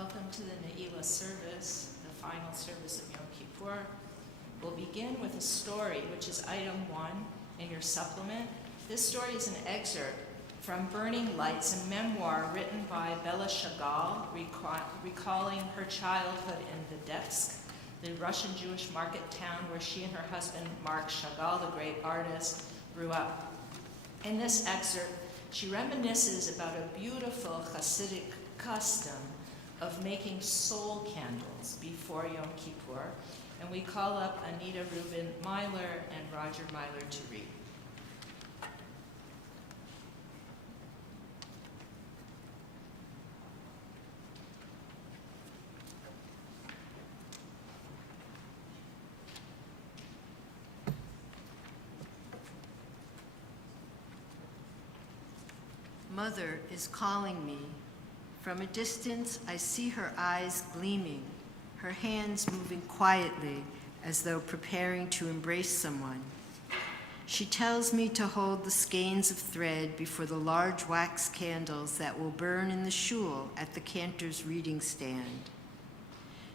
Welcome to the Neilah service, the final service of Yom Kippur. We'll begin with a story, which is item 1 in your supplement. This story is an excerpt from Burning Lights, a memoir written by Bella Chagall, recalling her childhood in Vitebsk, the Russian Jewish market town where she and her husband, Mark Chagall, the great artist, grew up. In this excerpt, she reminisces about a beautiful Hasidic custom of making soul candles before Yom Kippur, and we call up Anita Rubin Myler and Roger Myler to read. Mother is calling me. From a distance, I see her eyes gleaming, her hands moving quietly as though preparing to embrace someone. She tells me to hold the skeins of thread before the large wax candles that will burn in the shul at the cantor's reading stand.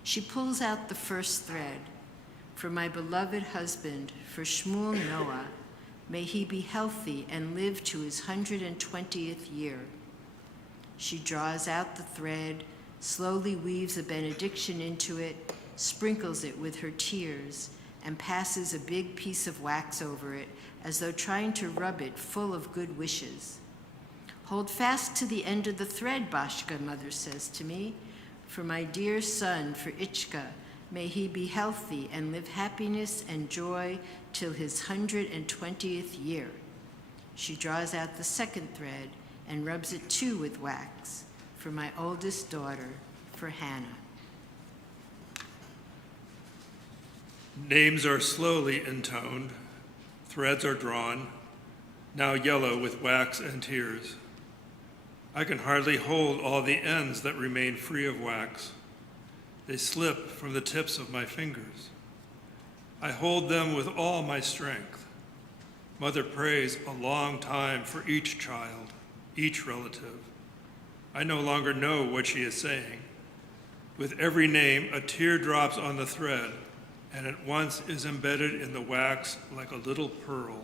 She pulls out the first thread. For my beloved husband, for Shmuel Noah, may he be healthy and live to his 120th year. She draws out the thread, slowly weaves a benediction into it, sprinkles it with her tears, and passes a big piece of wax over it as though trying to rub it full of good wishes. Hold fast to the end of the thread, Bashka, Mother says to me. For my dear son, for Ichka, may he be healthy and live happiness and joy till his 120th year. She draws out the second thread and rubs it too with wax, for my oldest daughter, for Hannah. Names are slowly intoned, threads are drawn, now yellow with wax and tears. I can hardly hold all the ends that remain free of wax. They slip from the tips of my fingers. I hold them with all my strength. Mother prays a long time for each child, each relative. I no longer know what she is saying. With every name, a tear drops on the thread, and at once is embedded in the wax like a little pearl.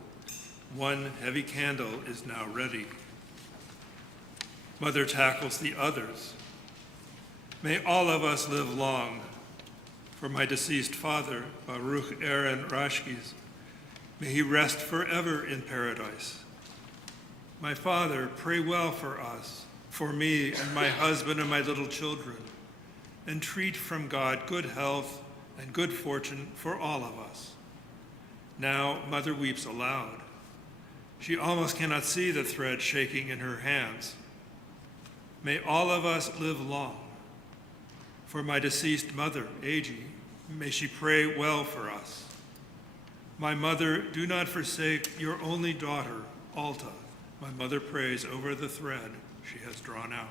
One heavy candle is now ready. Mother tackles the others. May all of us live long. For my deceased father, Baruch Aaron Rashkis, may he rest forever in paradise. My father, pray well for us, for me and my husband and my little children. Entreat from God good health and good fortune for all of us. Now, Mother weeps aloud. She almost cannot see the thread shaking in her hands. May all of us live long. For my deceased mother, Agi, may she pray well for us. My mother, do not forsake your only daughter, Alta. My mother prays over the thread she has drawn out.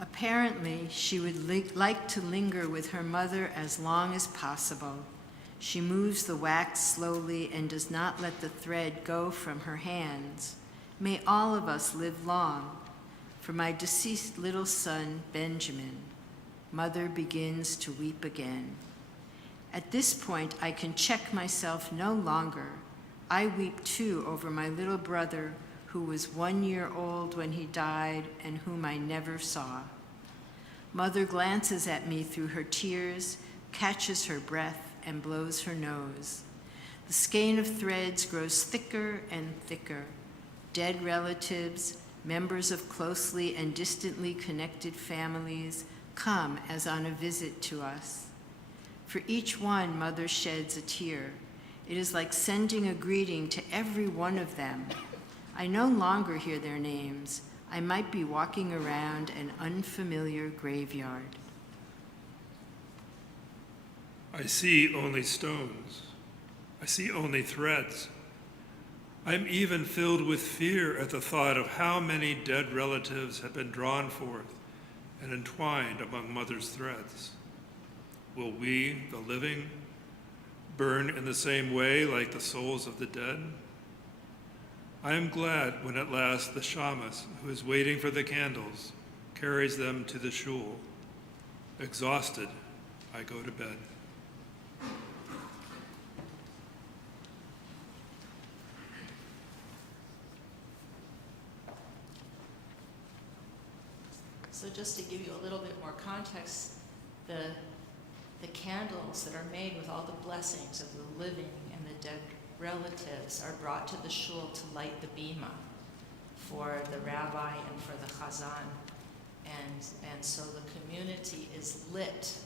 Apparently, she would like to linger with her mother as long as possible. She moves the wax slowly and does not let the thread go from her hands. May all of us live long. For my deceased little son, Benjamin, Mother begins to weep again. At this point, I can check myself no longer. I weep too over my little brother, who was 1 year old when he died and whom I never saw. Mother glances at me through her tears, catches her breath, and blows her nose. The skein of threads grows thicker and thicker. Dead relatives, members of closely and distantly connected families, come as on a visit to us. For each one, Mother sheds a tear. It is like sending a greeting to every one of them. I no longer hear their names. I might be walking around an unfamiliar graveyard. I see only stones. I see only threads. I am even filled with fear at the thought of how many dead relatives have been drawn forth and entwined among Mother's threads. Will we, the living, burn in the same way like the souls of the dead? I am glad when at last the shamus, who is waiting for the candles, carries them to the shul. Exhausted, I go to bed. So just to give you a little bit more context, the candles that are made with all the blessings of the living and the dead relatives are brought to the shul to light the bima for the rabbi and for the chazan. And so the community is lit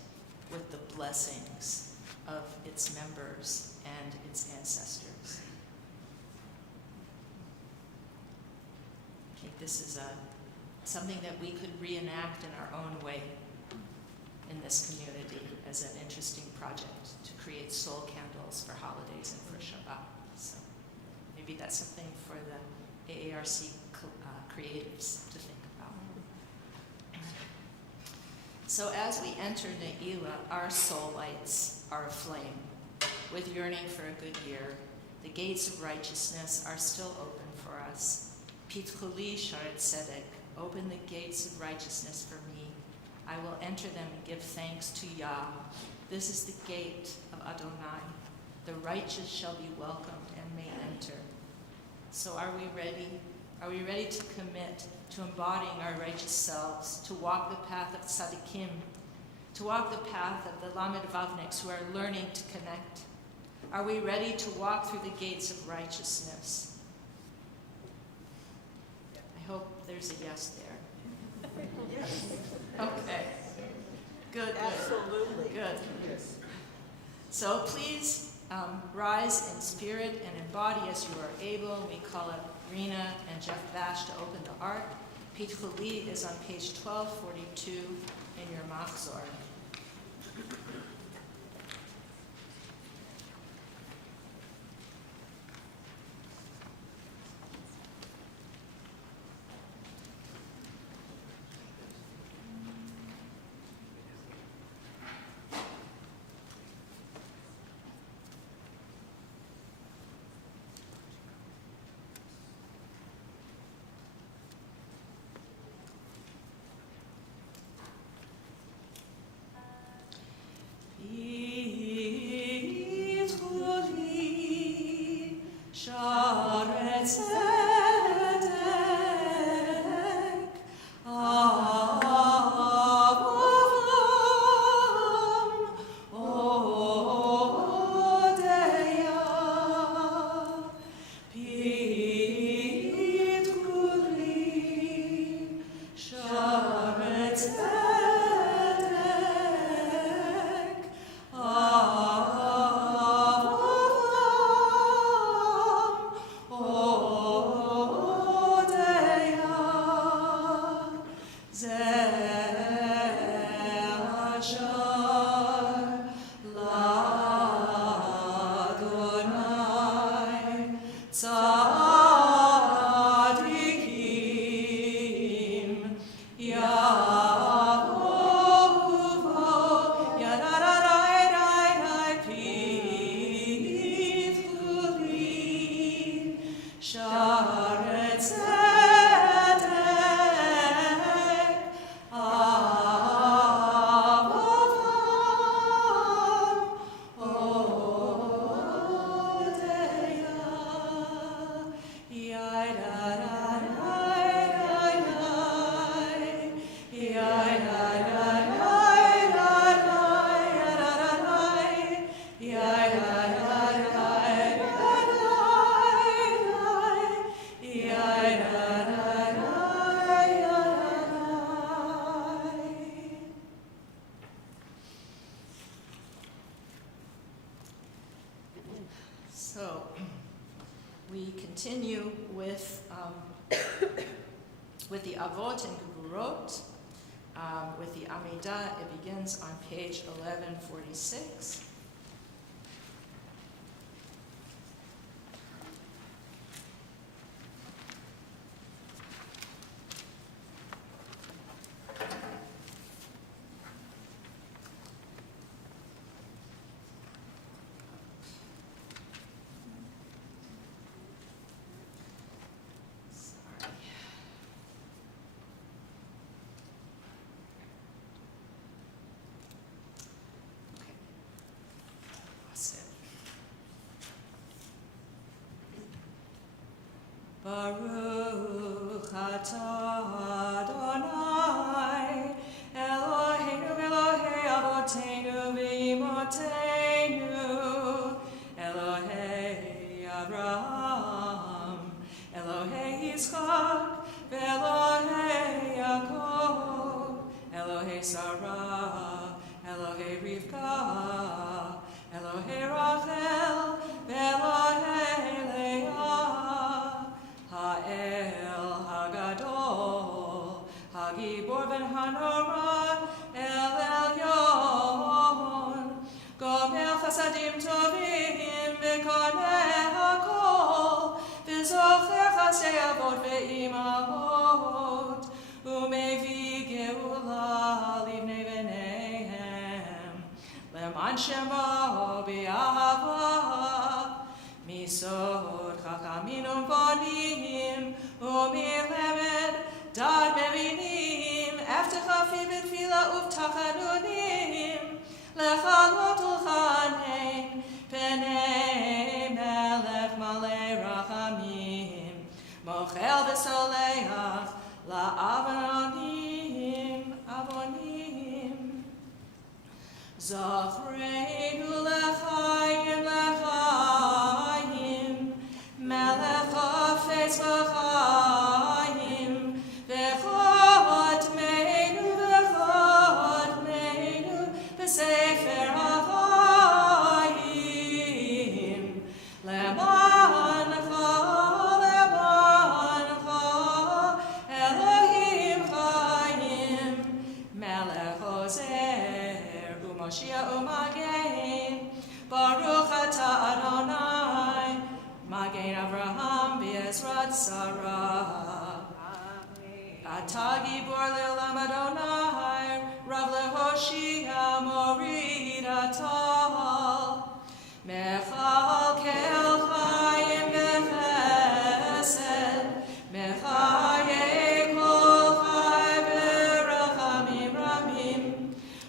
with the blessings of its members and its ancestors. I think this is something that we could reenact in our own way in this community as an interesting project to create soul candles for holidays and for Shabbat. So maybe that's something for the AARC creatives to think about. So as we enter Neilah, our soul lights are aflame with yearning for a good year. The gates of righteousness are still open for us. Pitchuli sharet tzedek, open the gates of righteousness for me. I will enter them and give thanks to Yah. This is the gate of Adonai. The righteous shall be welcomed and may enter. So are we ready? Are we ready to commit to embodying our righteous selves, to walk the path of tzaddikim, to walk the path of the Lamed Vavniks who are learning to connect? Are we ready to walk through the gates of righteousness? I hope there's a yes there. Yes. Okay. Good. Absolutely. Good. Yes. So please rise in spirit and in body as you are able. We call up Rena and Jeff Bash to open the ark. Pitchuli is on page 1242 in your machzor. So we continue with the Avot and Gevurot, with the Amidah. It begins on page 1146. Baruch atah Adonai, Eloheinu Elohei Avoteinu v'Imotenu, Elohei Abraham, Elohei Yitzchak, v'Elohei Yaakov, Elohei Sarah, Elohei Rivka, Elohei Rachel, v'Elohei Leah, Ha'el Hagadol, Hagibor ben Hanorah, El Elyon, Gomel Chasadim Tovim, v'Koneh Hakol, v'Zocher Chasdei Avot v'Imahot, U'Mevi Geula Livnei B'neihem, Leman Shemo B'Ahava, Misod Chachamim U'Vonim, U'Milemed Dad Mevinim, Eftechafi B'Tfila Uv'Tachanunim, Lechalot Ulchanein, Penei Melech Malei Rachamim, Mochel V'Soleach, La'avonim, Avonim. Zochreinu L'chaim, L'chaim, Melech Hafetz V'chaim, V'chodmeinu, V'chodmeinu, B'Sefer HaChaim, Lemancha, Lemancha, Elohim Chaim, Melech Ozer, U'Moshiach U'Magen, Baruch atah Adonai, Magen Avraham v'Ezrat Sarah. Atah Gibor Le'olam Adonai, Rav leHoshia Morid Atal, Mechalkel Chaim v'Chesed, Mechayek Kol Chai b'Rachamim Rabim,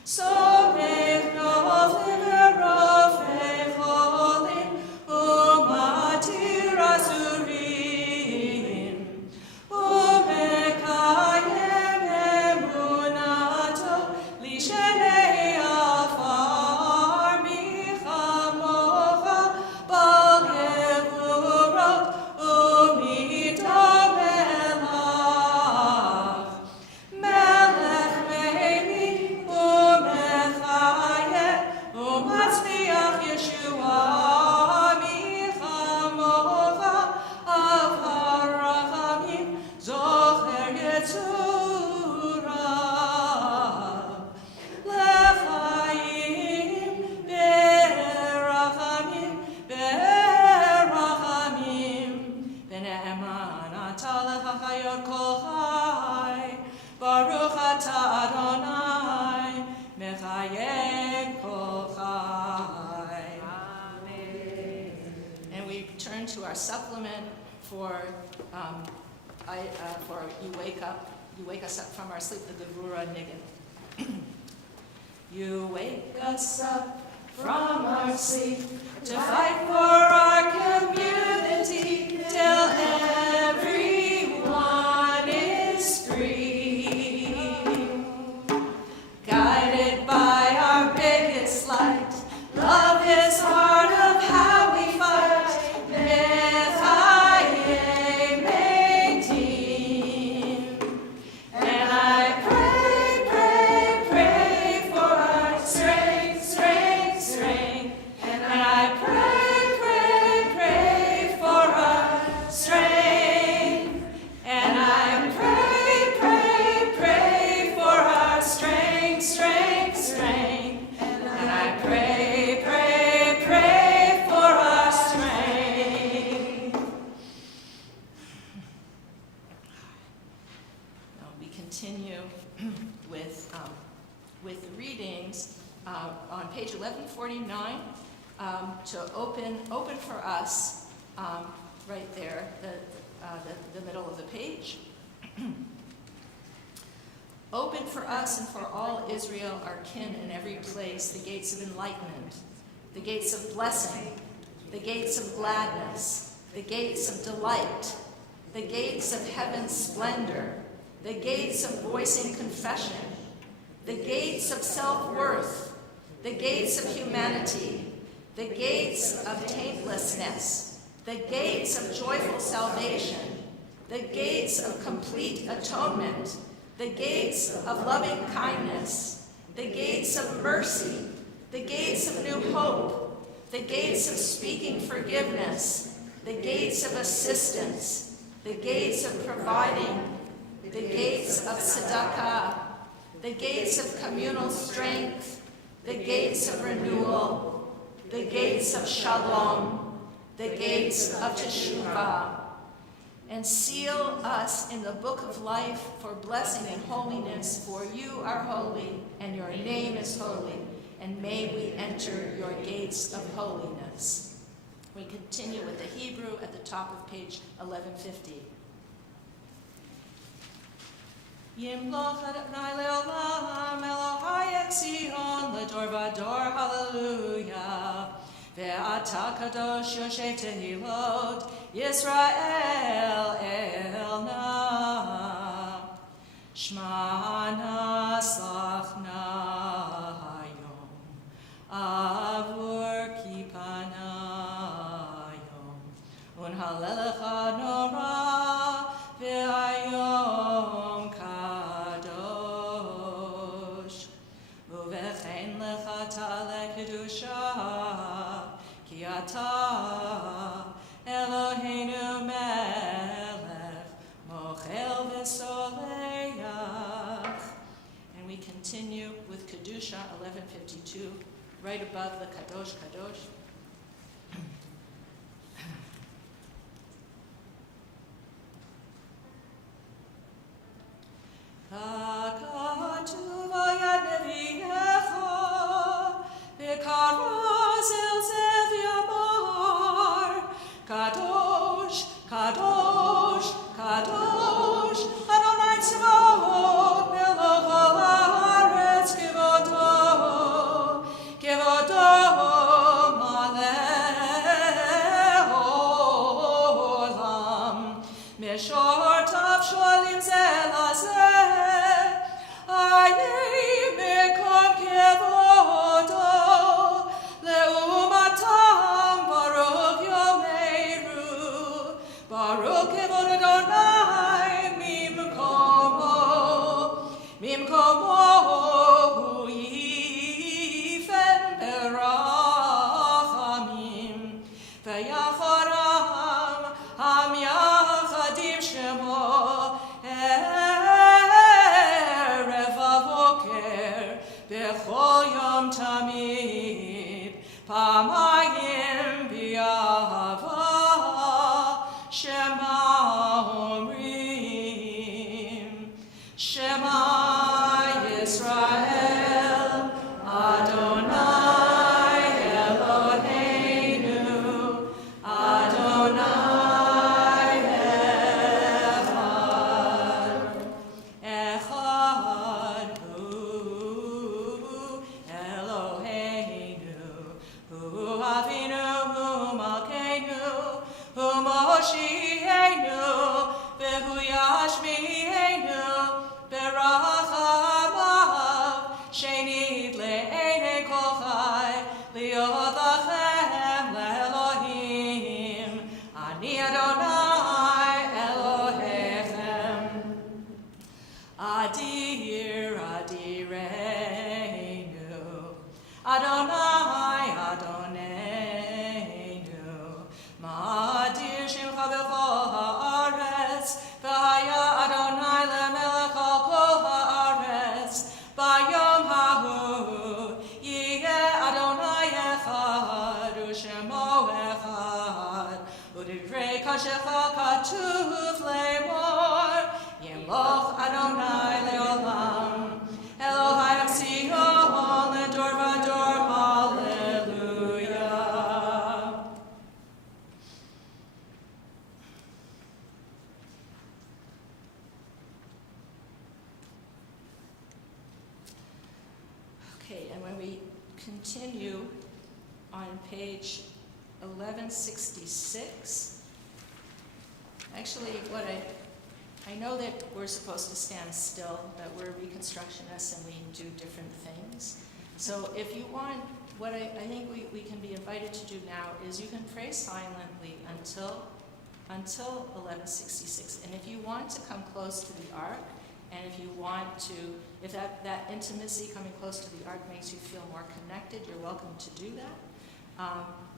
Somech Noflim v'Rofei Cholim, U'Matir Asurim, U'Mekayem Emunato Lishenei Afar Michamocha Bal Gevurot U'Midam Melach, Melech Meimi U'Mechayeh U'Matzliach Yeshua Michamocha Av HaRachamim Zocher Yetzurav, L'chaim Be'rachamim Be'rachamim, B'ne'eman atah l'chachayot kol chai, Baruch atah Adonai, Mechayek kol chai. Amen. And we turn to our supplement for you wake us up from our sleep, the Gevurah Niggin. You wake us up from our sleep to fight for our community till everyone is free. Guided by our biggest light, love is part of how we fight. Mechayeh Meitim. And I pray for our strength. And I pray for our strength. And I pray for our strength. And I pray for our strength. Now we continue with the readings on page 1149 to open for us right there, the middle of the page. Open for us and for all Israel, our kin in every place, the gates of enlightenment, the gates of blessing, the gates of gladness, the gates of delight, the gates of heaven's splendor, the gates of voicing confession, the gates of self-worth, the gates of humanity, the gates of taintlessness, the gates of joyful salvation, the gates of complete atonement, the gates of loving kindness, the gates of mercy, the gates of new hope, the gates of speaking forgiveness, the gates of assistance, the gates of providing, the gates of tzedakah, the gates of communal strength, the gates of renewal, the gates of shalom, the gates of teshuvah, and seal us in the book of life for blessing and holiness, for you are holy, and your name is holy, and may we enter your gates of holiness. We continue with the Hebrew at the top of page 1150. Yimloch Adonai le'olam, Elohai Zion, ledor vador, hallelujah. Ve'ata kadosh yoshe tehilot, Yisrael elna. Shma naslach na hayom, avur kipanayom, unhalelecha nora, ve'ayom kadosh, uvechein lecha ta'ale kedusha, ki ata Eloheinu melech, mochel v'soleach. And we continue with Kedusha 1152, right above the Kadosh Kadosh. Kadosh, Kadosh, Kadosh, Adonai Tzvaot, Melech haaretz, Kevodo, Kevodo, Malech olam, Meshortav sholim ze lazeh, Ayei mekom kevodo, Leumatam baruch yomeru, Baruch kevod Adonai mimkomo hu yifen berachamim, ve'yachoram ham yachadim shemo erev avoker bechol yom tamid pamayim bi'ahava Shema Omrim, Shema Yisrael, Adonai Eloheinu, Adonai Echad Hu Eloheinu, Hu Avinu, Hu Malkeinu, Hu Moshiachenu, Vehu Yashmi'enu, Berachamav, Shenid le'enei kol chai, liot lachem le'Elohim, Ani Adonai Elohechem, Adir Adireinu, Adonai Adoneinu, Ma'adir Shimcha b'chol ha'aretz, v'haya Adonai le'melech al kol ha'aretz, b'yom hahu yiyeh Adonai echad, u'shemo echad, u'divrei kashecha katuv le'mor, yimloch Adonai le'olam, Elohai Zion ledor vador, hallelujah. Okay, and when we continue on page 1166, Actually, I know that we're supposed to stand still, that we're reconstructionists and we do different things. So if you want, what I think we can be invited to do now is you can pray silently until 1166. And if you want to come close to the ark, and if you want to, if that intimacy coming close to the ark makes you feel more connected, you're welcome to do that.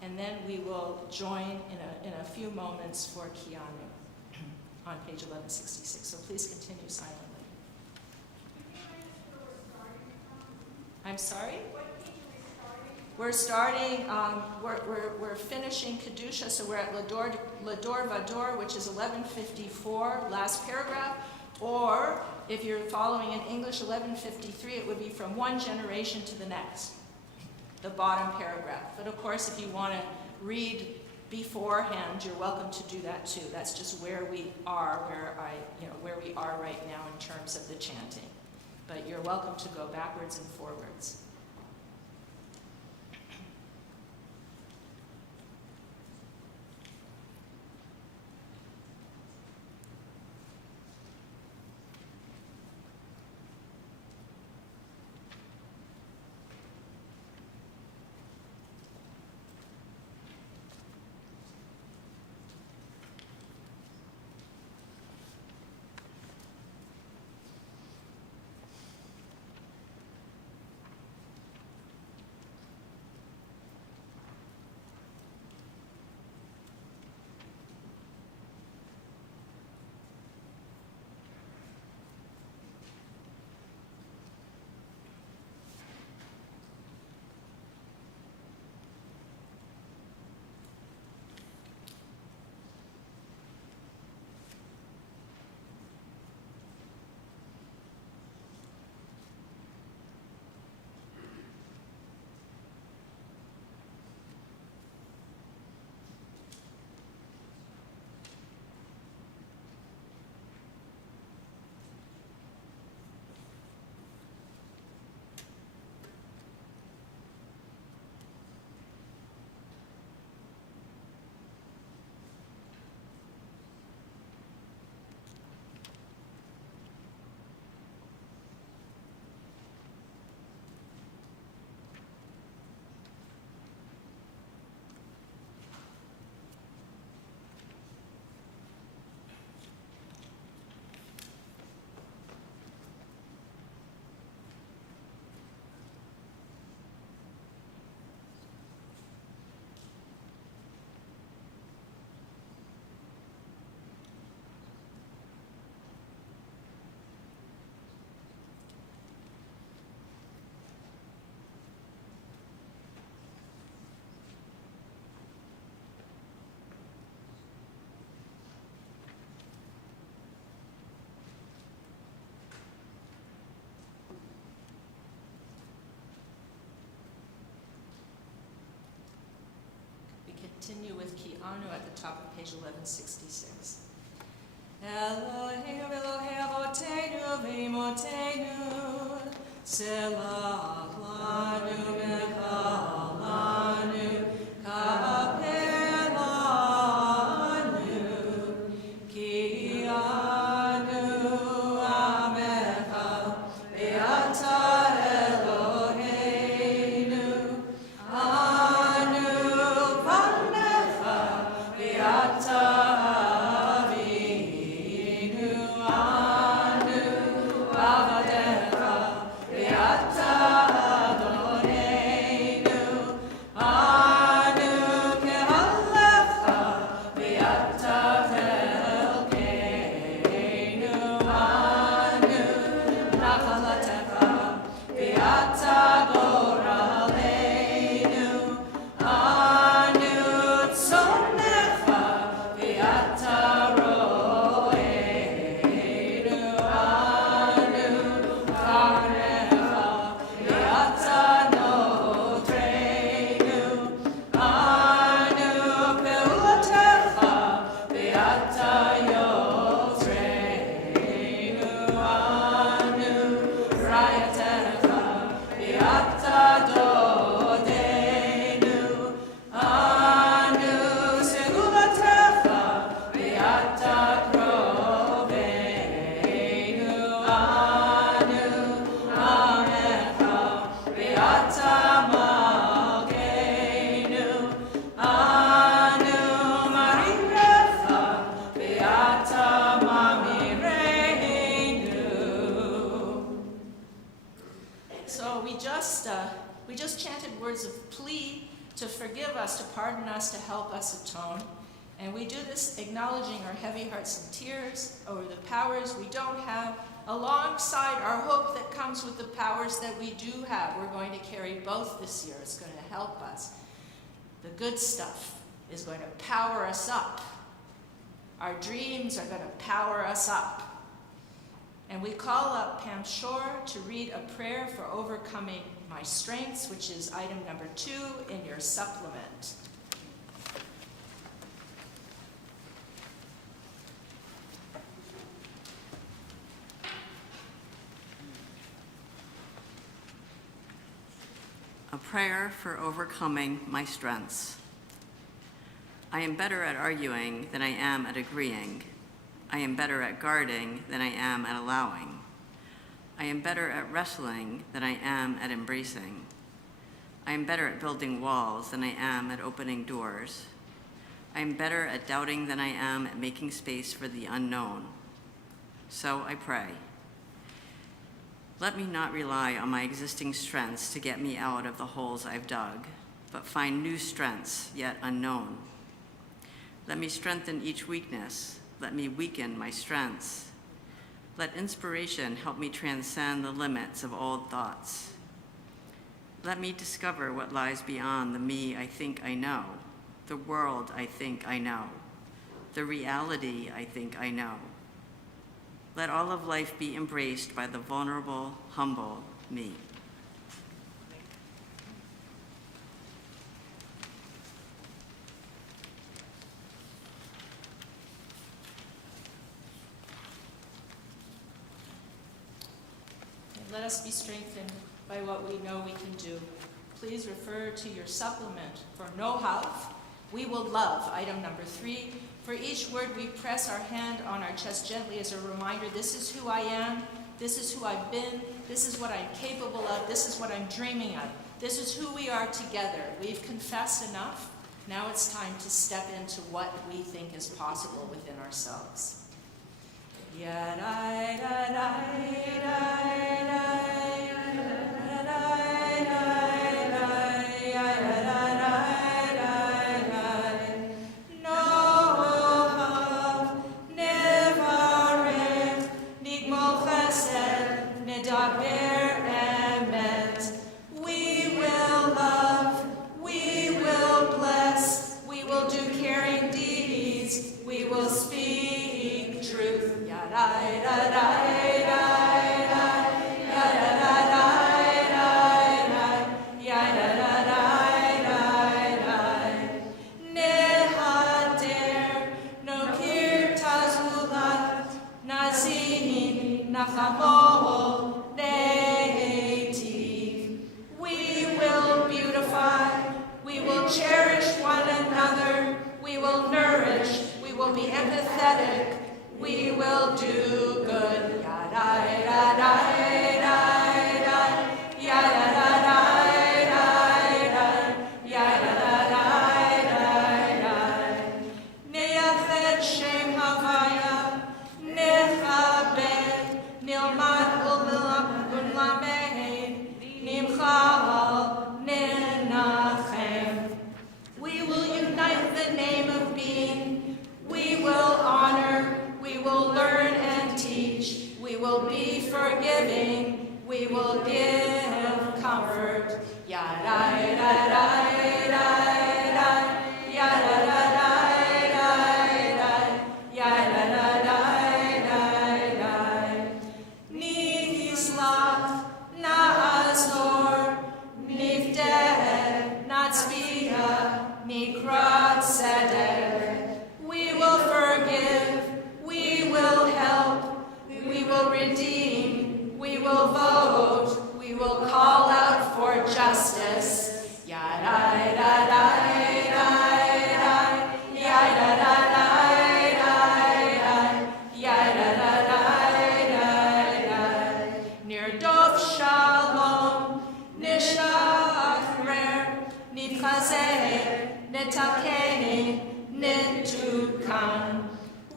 And then we will join in a few moments for Keanu on page 1166. So please continue silently. I'm sorry? We're starting, we're finishing Kedusha, so we're at Lador Vador, which is 1154, last paragraph. Or if you're following in English, 1153, it would be from one generation to the next, the bottom paragraph. But of course, if you want to read beforehand, you're welcome to do that too. That's just where we are, where we are right now in terms of the chanting. But you're welcome to go backwards and forwards. Continue with Keanu at the top of page 1166. Eloheinu Elohei Avoteinu v'Imotenu Selach lanu mechalanu kapelanu ki anu amecha ve'ata Eloheinu anu panecha ve'ata avinu anu avadecha ve'ata Adonai we just chanted words of plea to forgive us, to pardon us, to help us atone. And we do this acknowledging our heavy hearts and tears over the powers we don't have, alongside our hope that comes with the powers that we do have. We're going to carry both this year. It's going to help us. The good stuff is going to power us up. Our dreams are going to power us up. And we call up Pam Shore to read a prayer for overcoming my strengths, which is item number 2 in your supplement. A prayer for overcoming my strengths. I am better at arguing than I am at agreeing. I am better at guarding than I am at allowing. I am better at wrestling than I am at embracing. I am better at building walls than I am at opening doors. I am better at doubting than I am at making space for the unknown. So I pray. Let me not rely on my existing strengths to get me out of the holes I've dug, but find new strengths yet unknown. Let me strengthen each weakness. Let me weaken my strengths. Let inspiration help me transcend the limits of old thoughts. Let me discover what lies beyond the me I think I know, the world I think I know, the reality I think I know. Let all of life be embraced by the vulnerable, humble me. And let us be strengthened by what we know we can do. Please refer to your supplement for Nohav. We will love, item number 3. For each word, we press our hand on our chest gently as a reminder, this is who I am, this is who I've been, this is what I'm capable of, this is what I'm dreaming of, this is who we are together. We've confessed enough. Now it's time to step into what we think is possible within ourselves.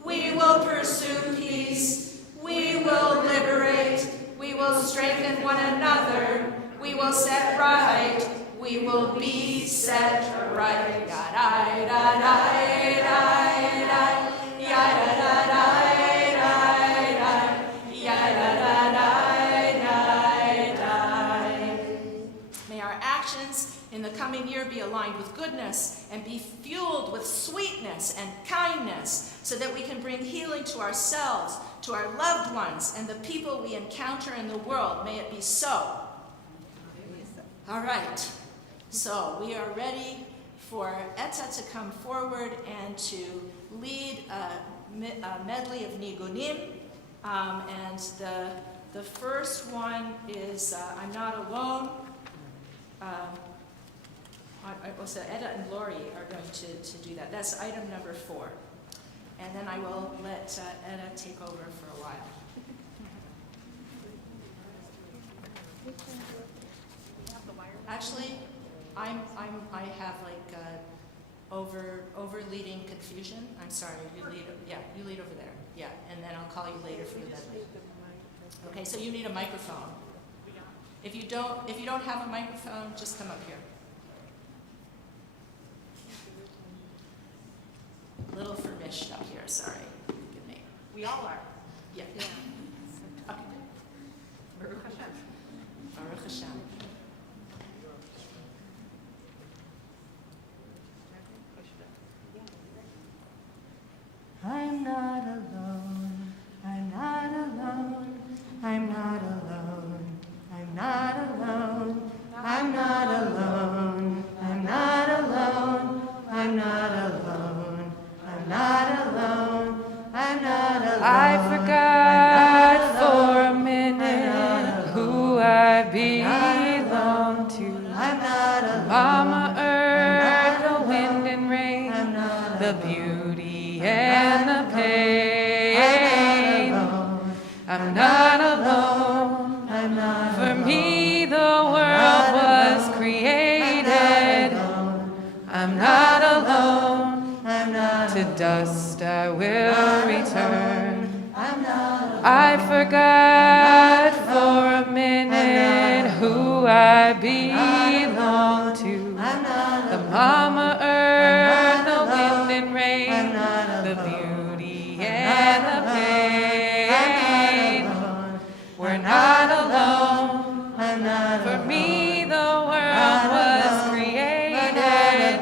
We will pursue peace. We will liberate. We will strengthen one another. We will set right. We will be set right. Ya-da-da-da-da-da-da. Ya-da-da-da-da-da. Ya-da-da-da-da-da. May our actions in the coming year be aligned with goodness and be fueled with sweetness and kindness so that we can bring healing to ourselves, to our loved ones, and the people we encounter in the world. May it be so. All right. So we are ready for Etta to come forward and to lead a medley of nigunim. And the first one is I'm Not Alone. So Etta and Lori are going to do that. That's item number 4. And then I will let Etta take over for a while. Actually, I have like over leading confusion. I'm sorry. You lead over there. Yeah, and then I'll call you later for the medley. Okay, so you need a microphone. If you don't have a microphone, just come up here. A little furnished up here. Sorry. Good name. We all are. Yeah. Okay. Baruch Hashem. Baruch Hashem. I'm not alone, I'm not alone, I'm not alone, I'm not alone, I'm not alone, I'm not alone, I'm not alone, I'm not alone, I'm not alone. I forgot for a minute who I belong to. I'm not alone. Mama Earth, the wind and rain, the beauty and the pain. I'm not alone. For me, the world was created. I'm not alone. To dust I will return. I forgot for a minute who I belong to. The Mama Earth, the wind and rain, the beauty and the pain. We're not alone. For me, the world was created.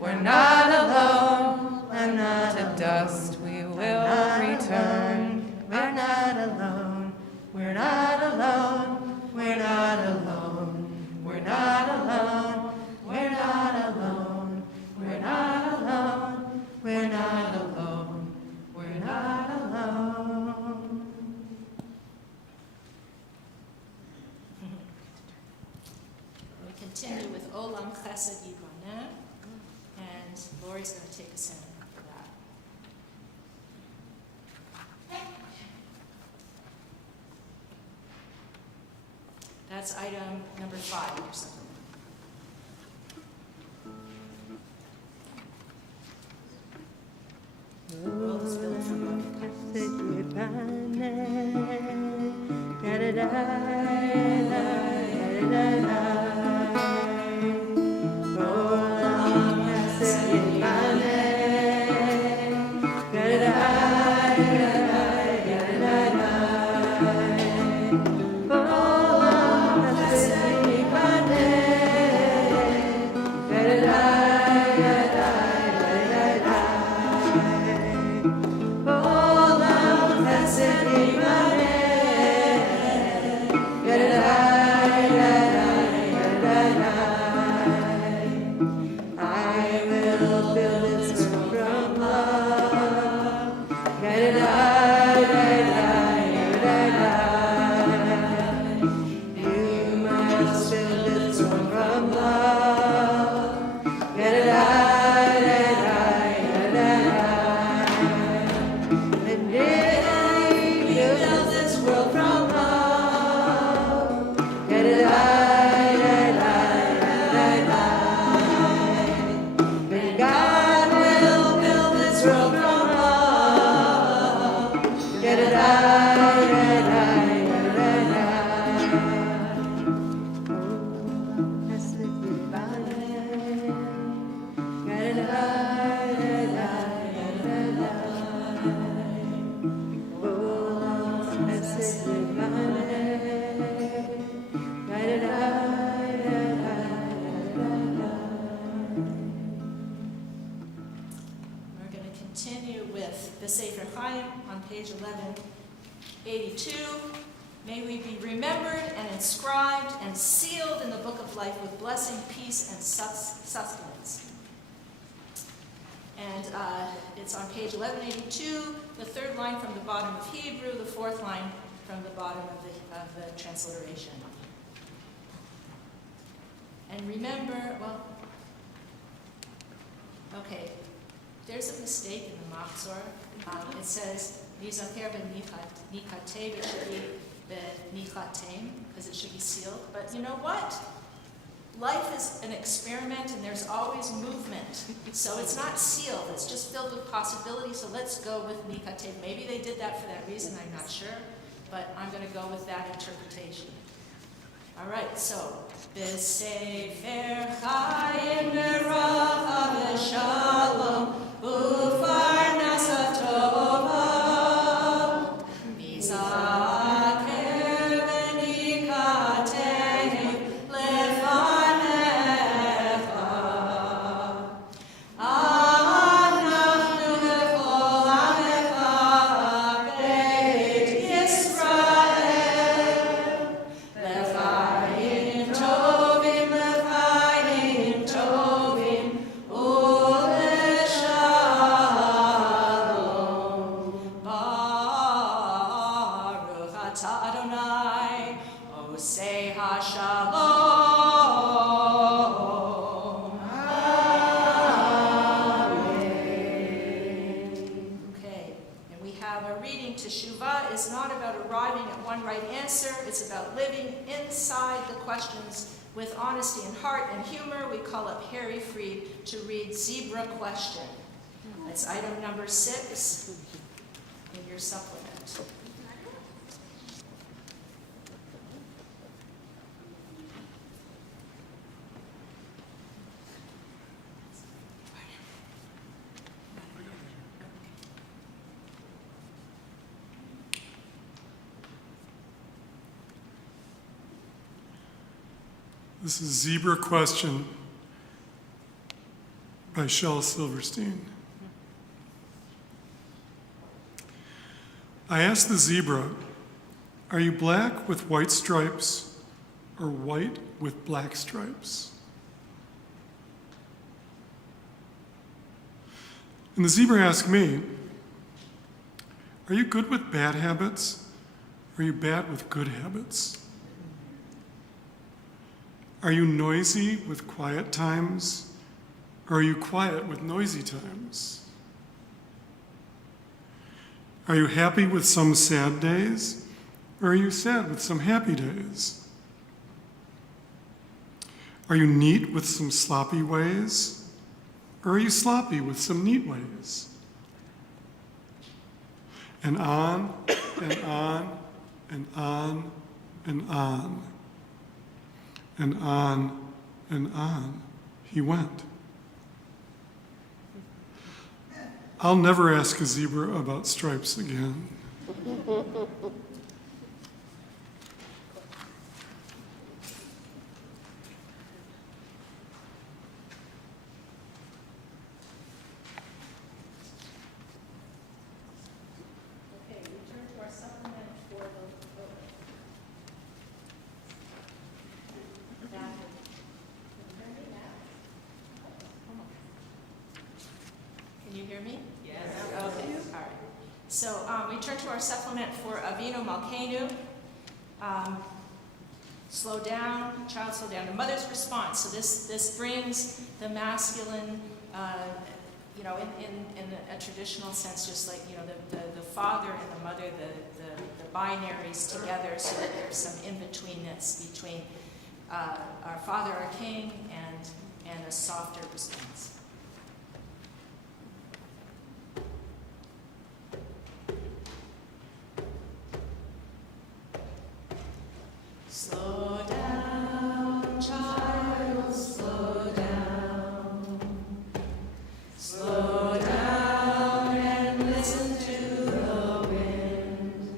We're not alone. To dust we will return. We're not alone. We're not alone. We're not alone. We're not alone. We're not alone. We're not alone. We're not alone. We're not alone. We continue with Olam Chesed Yibaneh, and Lori's going to take us in for that. That's item number 5 or something. World is built from love and kindness. We're going to continue with the Sefer Chaim on page 1182. May we be remembered and inscribed and sealed in the book of life with blessing, peace, and sustenance. And it's on page 1182, the third line from the bottom of Hebrew, the fourth line from the bottom of the transliteration. And remember, well, okay, there's a mistake in the Machzor. It says, Nizacher v'nikate, it should be v'nichatem, because it should be sealed. But you know what? Life is an experiment and there's always movement. So it's not sealed, it's just filled with possibility. So let's go with nikate. Maybe they did that for that reason, I'm not sure. But I'm going to go with that interpretation. All right, so B'sefer Chaim B'racha V'Shalom U'Farnasa Tova Mizaker V'Nikatei Lefanecha Anachnu V'Chol Amecha Beit Yisrael Lefayim Tovim Uleshalom Baruch Atah Adonai Osei HaShalom. Okay, and we have a reading. Teshuvah is not about arriving at one right answer. It's about living inside the questions with honesty and heart and humor. We call up Harry Freed to read Zebra Question. That's item number 6 in your supplement. This is Zebra Question by Shel Silverstein. I asked the zebra, are you black with white stripes or white with black stripes? And the zebra asked me, are you good with bad habits or are you bad with good habits? Are you noisy with quiet times, or are you quiet with noisy times? Are you happy with some sad days, or are you sad with some happy days? Are you neat with some sloppy ways, or are you sloppy with some neat ways? And on, and on, and on, and on. And on he went. I'll never ask a zebra about stripes again. Okay, we turn to our supplement for the Can you hear me? Yes. Okay, all right. So we turn to our supplement for Avinu Malkeinu. Slow down, child slow down. The mother's response. So this brings the masculine, in a traditional sense, just like, the father and the mother, the binaries together, so that there's some in-betweenness between our Father, our King, and a softer response. Slow down, child, slow down. Slow down and listen to the wind.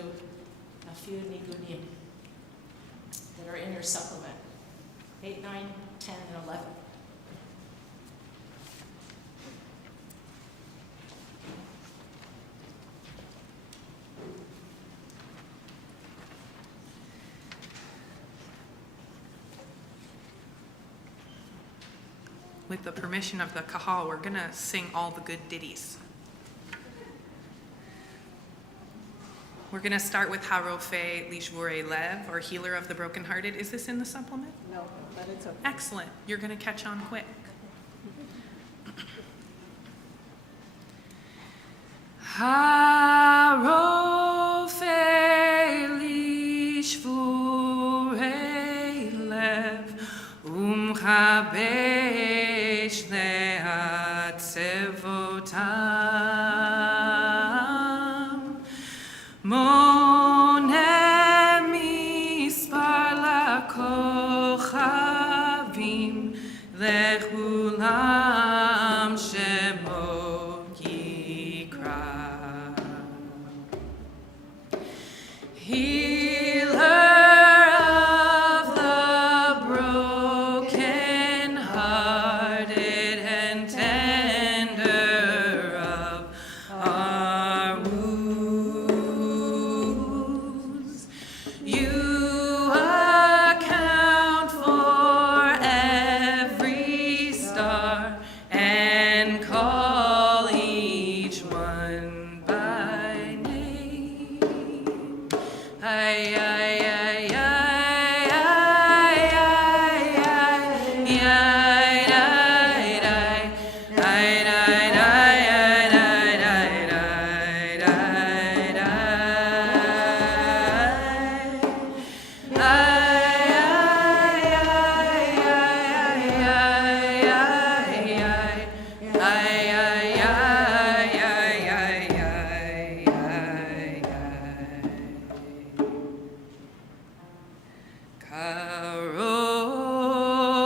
through a few nigunim that are in your supplement, 8, 9, 10, and 11. With the permission of the kahal, we're going to sing all the good ditties. We're going to start with Harofe Lishvurei Lev, or Healer of the Brokenhearted. Is this in the supplement? No, but it's okay. Excellent. You're going to catch on quick. Harofe Lishvurei Lev, Umchabesh le'atzevotam, Moneh mispar lakochavim, lechulam shemo yikra. Healer of the broken-hearted and tender of our wounds, you account for every star and call each one by name. Ay, ay, ay, ay,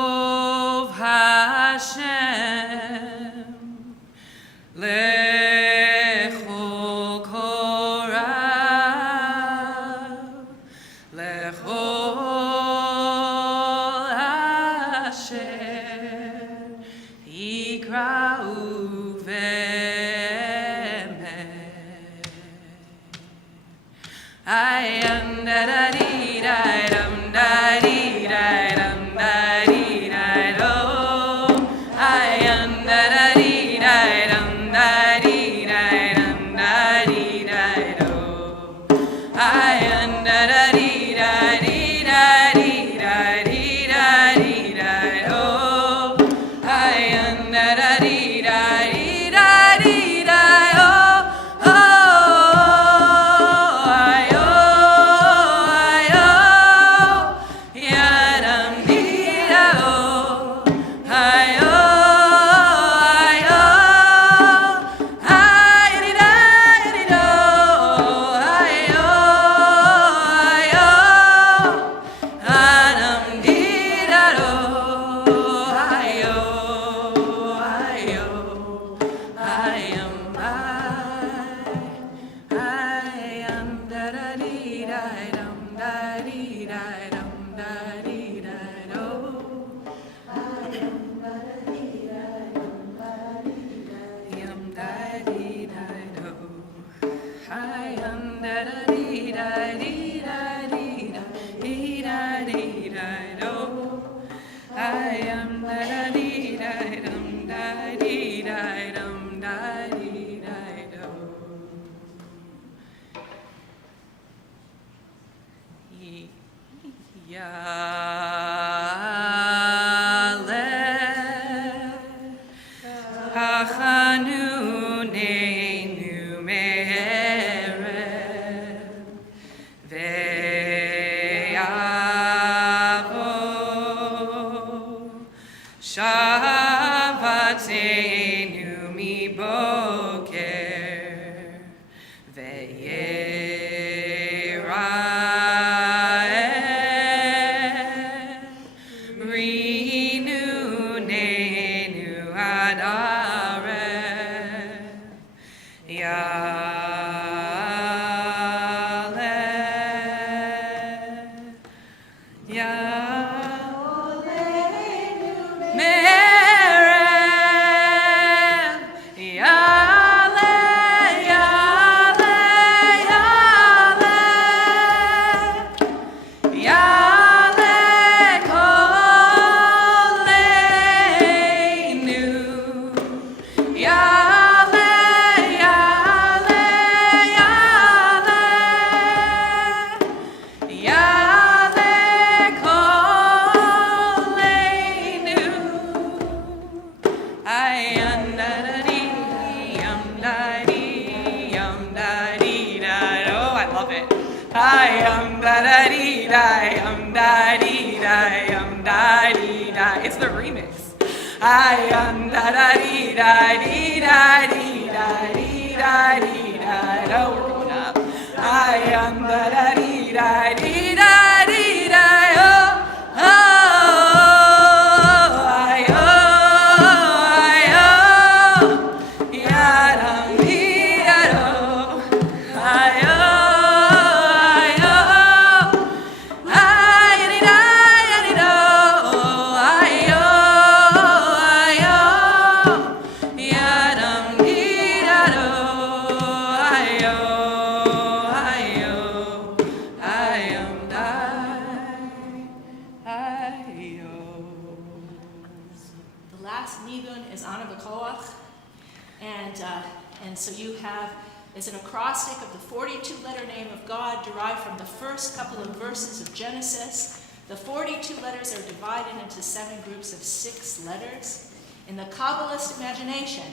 Karov Hashem lechol korav, lechol asher yikra'u v'emet. I am da da dee da dum da dee da dum da dee da do. I am da da dee da dum da dee da dum da dee da do. I am da da dee da dee da dee da dee da dee da do. I am da da dee da dee da dee da do. Oh, I yadam dee da oh, I dee da dee do, Adam dee da do, I am da da dee da dum da dee da dum da dee da do. I am da dee da dum da dee da do. I am da dee da dee da dee da dee da dee da do. I am da dee da dum da dee da dum da dee da do. Yaleh Hachanunenu me'erev ve'yavo Shavatenu miboker ve'yeraeh rinunenu adareh Yaleh love it. I am da da dee die, da dee die, da dee die. It's the remix. I am da da dee die, dee die, dee die, dee die, dee die. Oh, we're going up. I am da da dee die, dee die, dee die. Oh, oh, I oh, ya dum dee da do. I The last nigun is Ana B'Koach, and so you have is an acrostic of the 42-letter name of God derived from the first couple of verses of Genesis. The 42 letters are divided into 7 groups of 6 letters. In the Kabbalist imagination,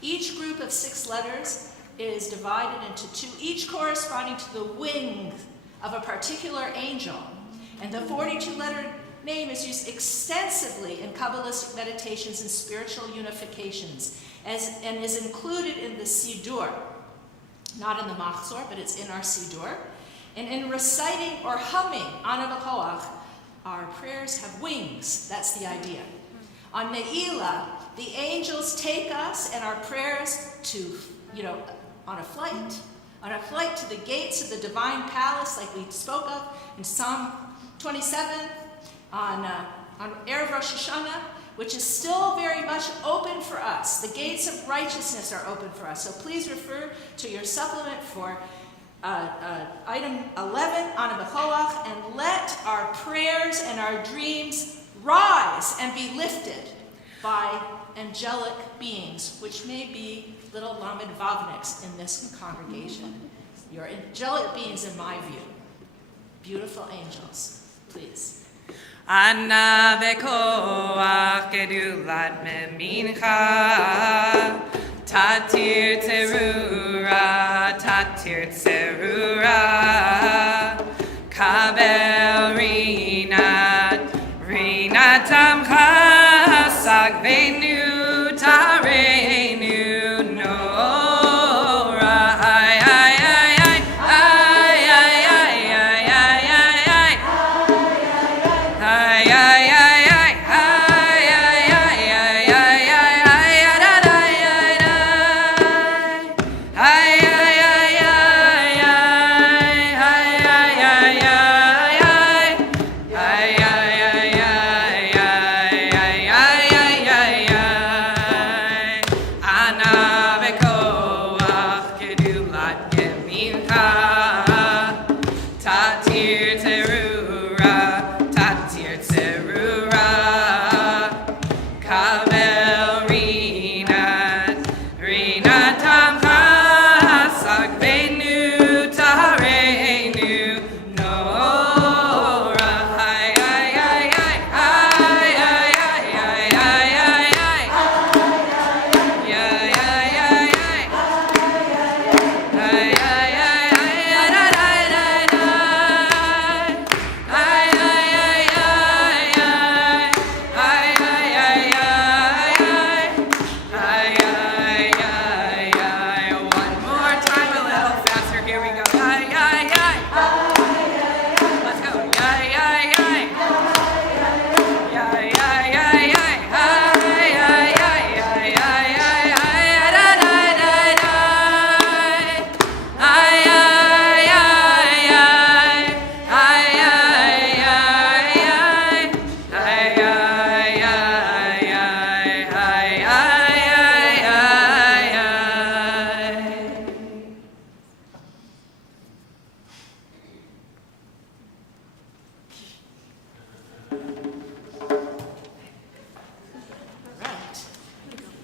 each group of 6 letters is divided into 2, each corresponding to the wing of a particular angel. And the 42-letter name is used extensively in Kabbalistic meditations and spiritual unifications, and is included in the Siddur. Not in the Machzor, but it's in our Siddur. And in reciting or humming Ana B'Koach, our prayers have wings. That's the idea. On Neilah, the angels take us and our prayers to, on a flight to the gates of the divine palace, like we spoke of in Psalm 27, on Erev Rosh Hashanah, which is still very much open for us. The gates of righteousness are open for us. So please refer to your supplement for item 11, Ana B'Koach, and let our prayers and our dreams rise and be lifted by angelic beings, which may be little Lamed Vavniks in this congregation. You're angelic beings in my view. Beautiful angels. Please. Ana B'Koach gedulat memincha, tatir terura, tatir terura, kabel rinat, rinat amcha, sagvenu tarenu nora.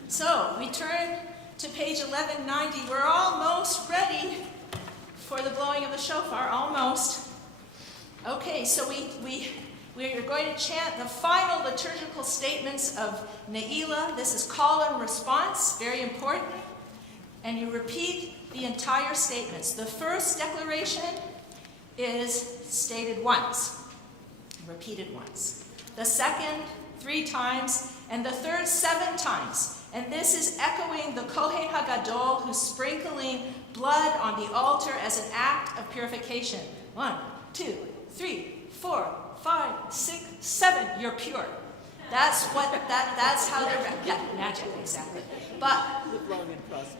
So we turn to page 1190. We're almost ready for the blowing of the shofar, almost. Okay, so we're going to chant the final liturgical statements of Neilah. This is call and response, very important. And you repeat the entire statements. The first declaration is stated once, repeated once. The second, 3 times, and the third, 7 times. And this is echoing the Kohen HaGadol, who's sprinkling blood on the altar as an act of purification. 1, 2, 3, 4, 5, 6, 7. You're pure. That's how they're magic, exactly. But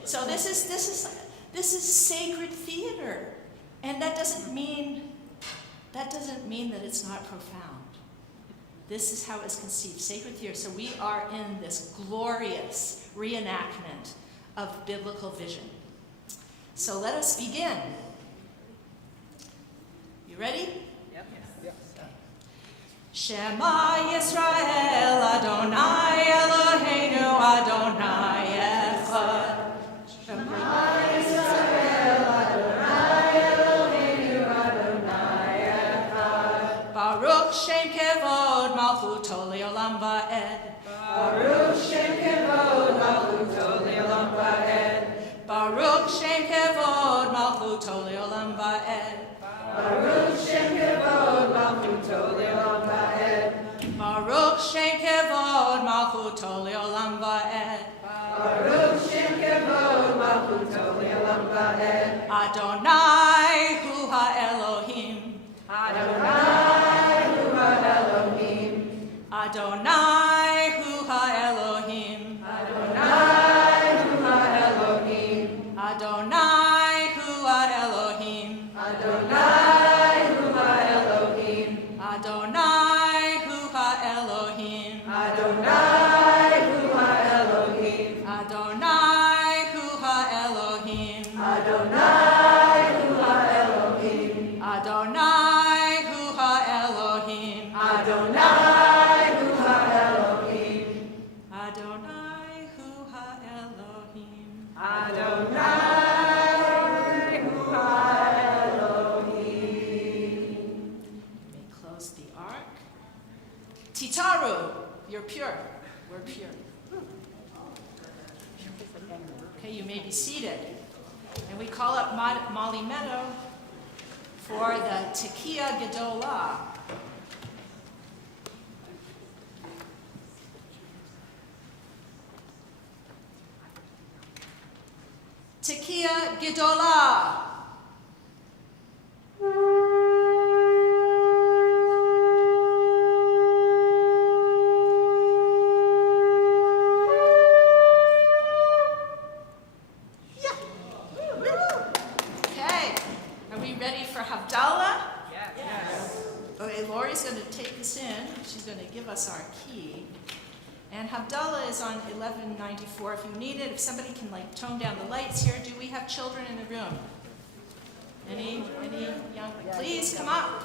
so this is sacred theater, and that doesn't mean that it's not profound. This is how it's conceived, sacred theater. So we are in this glorious reenactment of biblical vision. So let us begin. You ready? Yep. Shema Yisrael, Adonai Eloheinu, Adonai Echad. Shema Yisrael, Adonai Eloheinu, Adonai Echad. Baruch Shem Kevod Malchuto Leolam Va'ed. Baruch Shem Kevod Malchuto Leolam Va'ed. Baruch Shem Kevod Malchuto Leolam Va'ed. Baruch Shem Kevod Malchuto Leolam Va'ed. Baruch Shem Kevod Malchuto Leolam Va'ed. Baruch Shem Kevod Malchuto Leolam Va'ed. Adonai Hu HaElohim. Adonai Hu HaElohim. Adonai Hu HaElohim. Adonai Hu HaElohim. Adonai Hu HaElohim. Adonai Hu HaElohim. Adonai Hu HaElohim. Adonai Hu HaElohim. Adonai Hu HaElohim. Adonai Hu HaElohim. Adonai Hu HaElohim. Adonai Hu HaElohim. Adonai Hu HaElohim. Adonai Hu HaElohim. You may close the ark. Titaru, you're pure. We're pure. Okay, you may be seated. And we call up Molly Meadow for the Tekiah Gedolah. Tekiah Gedolah. Okay, are we ready for Havdalah? Yes. Okay, Lori's going to take us in. She's going to give us our key. And Havdalah is on 1194 if you need it. If somebody can tone down the lights here. Do we have children in the room? Any young? Please come up.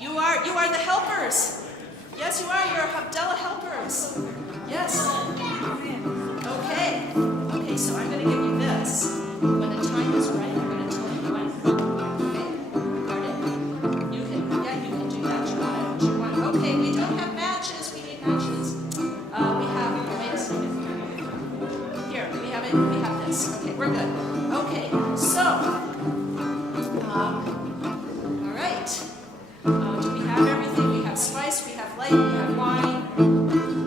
You are the helpers. Yes, you are. You're Havdalah helpers. Yes. Okay, so I'm going to give you this. When the time is right, I'm going to tell you when. Okay, got it? You can do that. You want. Okay, we don't have matches. We need matches. Wait a second. Here, we have this. Okay, we're good. Okay, so, all right. Do we have everything? We have spice, we have light, we have wine.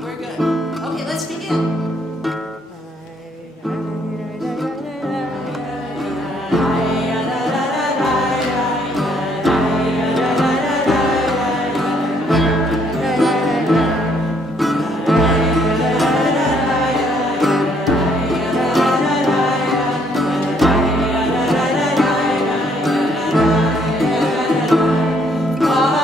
We're good. Okay, let's begin. Oh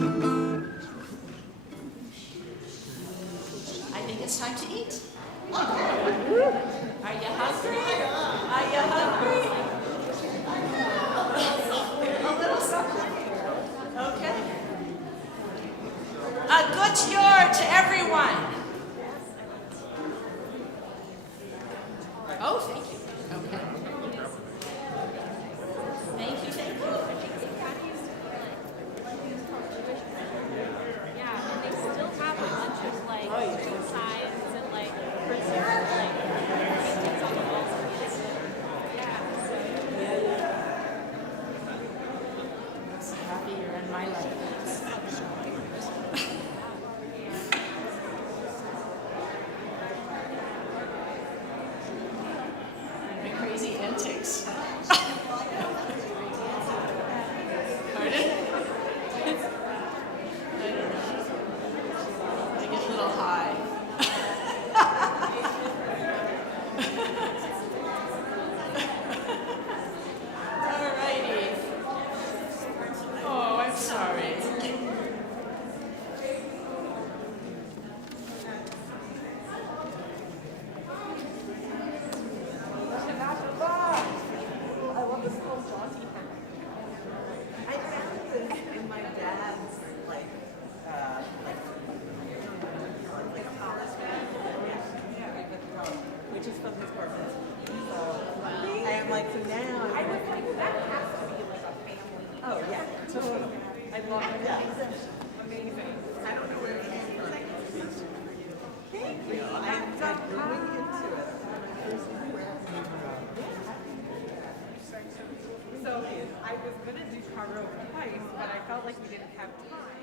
I think it's time to eat. Are you hungry? Are you hungry? A little something? Okay. A good year to everyone. Oh, thank you. Okay. Thank you, thank you. Yeah, and they still have a bunch of like food signs and like preserved like paintings on the walls of the I'm so happy you're in my life. My crazy antics. Pardon? I don't know. I get a little high. All righty. Oh, I'm sorry. I found this in my dad's like a polish bag, which is from his purpose. So I am like, so now I was like, that has to be like a family. oh yeah, totally. I love it. Yeah. Amazing. I don't know where it came from. Thank you. I'm like really into it. So I was gonna do Caro twice, but I felt like we didn't have time.